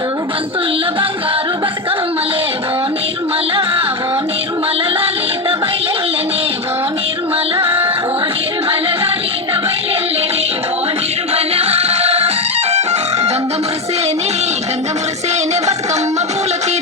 బంతుల్ల బంగారు బతుకమ్మలేవో నిర్మల ఓ నిర్మల లలిత బయలెల్లెనే ఓ నిర్మల. ఓ నిర్మల లలిత బయలెల్లెనే ఓ నిర్మల. గంగ మురిసేనే గంగ మురిసేనే బతుకమ్మ పూలకి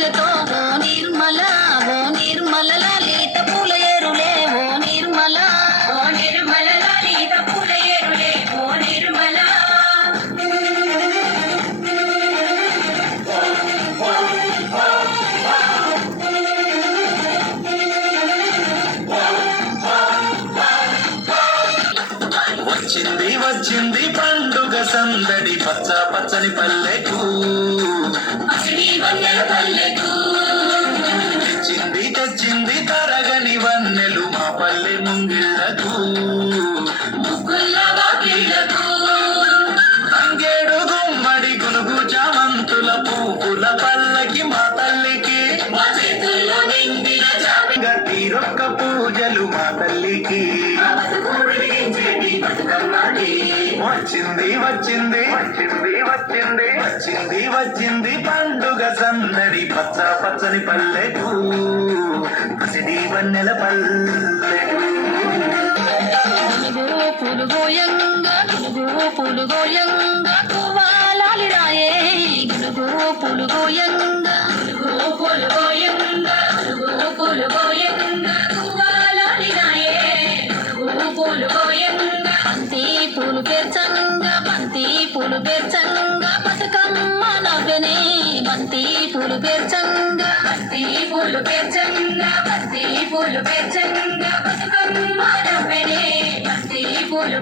వచ్చింది వచ్చింది పండుగ సందడి. పచ్చ పచ్చని పల్లెకు. తెచ్చింది తెచ్చింది తరగని వన్నెలు మా పల్లె ముంగిళ్ళకు. ముగ్గుల వాకిళ్ళకు అంగేడు గుమ్మడి గునుగు చామంతుల పువ్వుల పల్లకి మా తల్లికి. తీరొక్క పూజలు మా తల్లికి. వచ్చింది వచ్చింది. వచ్చింది వచ్చింది. వచ్చింది వచ్చింది పండుగ సందడి. పచ్చ పచ్చని పల్లెకు పసిడి వన్నెల గునుగు పులుగోయంగా పులుగోయంగా పులుగోయంగా బంతి పూలు పేర్చంగా బంతి పూలు పేర్చంగా బంతి పూలు బతుకమ్మ నవ్వెనే బంతి పూలు